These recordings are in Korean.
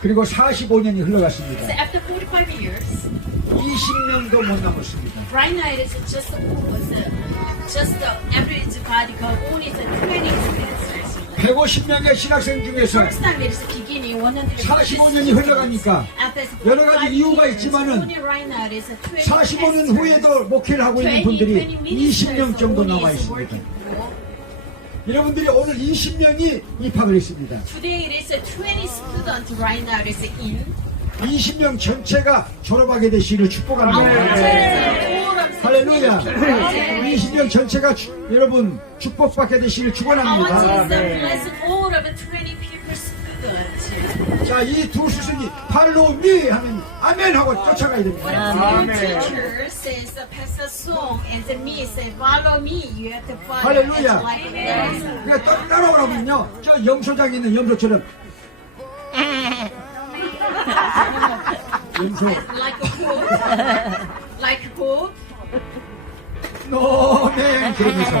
그리고 45년이 So 흘러갔습니다. after 45 years, 20명도 못 남았습니다. right now it is just was just the average body count only the 20 students. 150명의 신학생 중에서 First time it is beginning 100. 45년이 흘러가니까 여러 가지 이유가 있지만은 45년 후에도 목회를 하고 있는 분들이 20명 정도 남아 있습니다. 여러분들이 오늘 20명이 입학을 했습니다. Today it is 20 students right now is in. 20명 전체가 졸업하게 되시기를 축복합니다. 할렐루야. 20명 전체가 주- 여러분 축복받게 되시기를 축원합니다. Jesus to bless all of the 20 people students. 자, 이두 스승이 팔로우 미 하면 아멘 하고 쫓아가야 됩니다. teacher says uh, Pastor Song and the me say follow me, you have to follow Hallelujah. as like this. 그러니까 따- 따라오라면요. 저 염소장에 있는 염소처럼 염소 Like a goat. like a goat. 노멘 그러면서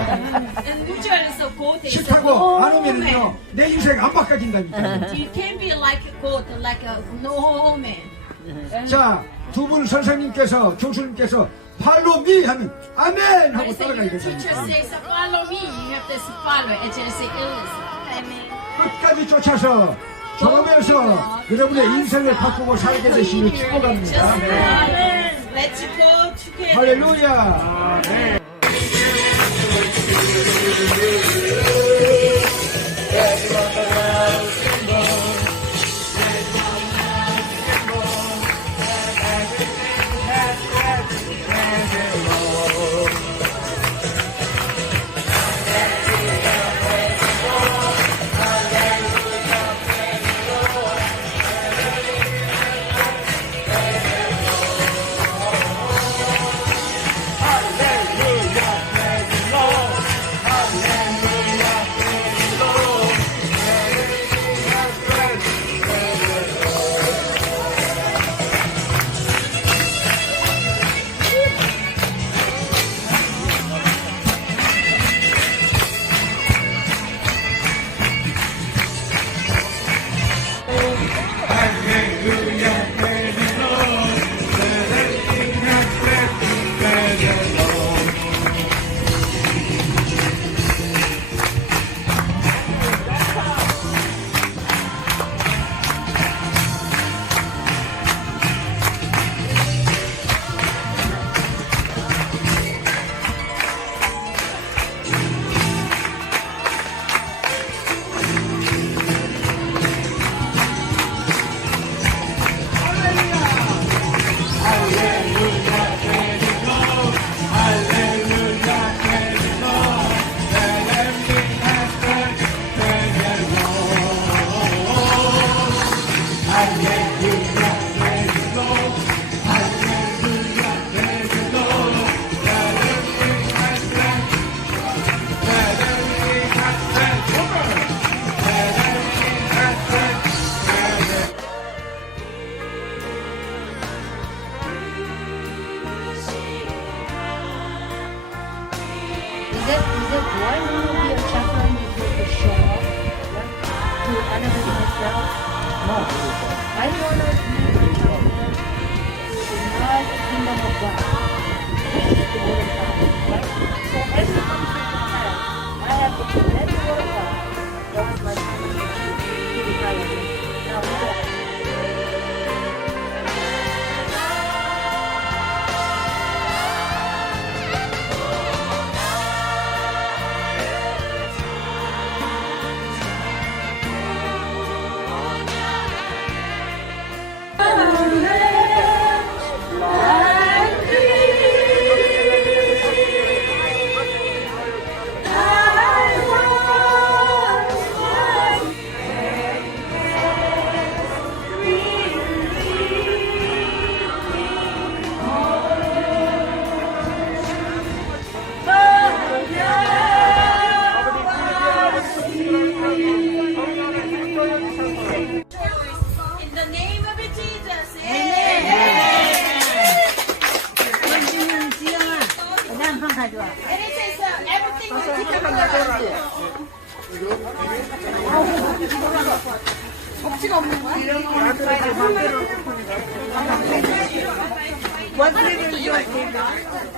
is a 싫다고 안 오면은요. 내 인생 안 바꿔진다니까. You can be like a goat, like a no man. 자, 두 분 선생님께서 교수님께서 팔로우 미 하면 아멘 하고 if 따라가야 your teacher 됩니다. says follow me, you have to follow as just illness. Amen. 끝까지 쫓아서 걸으면서 여러분의 인생을 바꾸고 살게 되시길 축복합니다. Go together. 할렐루야. Is it, is it why will you be a chaplain if you to show off right, to elevate myself? No. I want to be a chaplain to not the kingdom of God. 없는 거야? You do?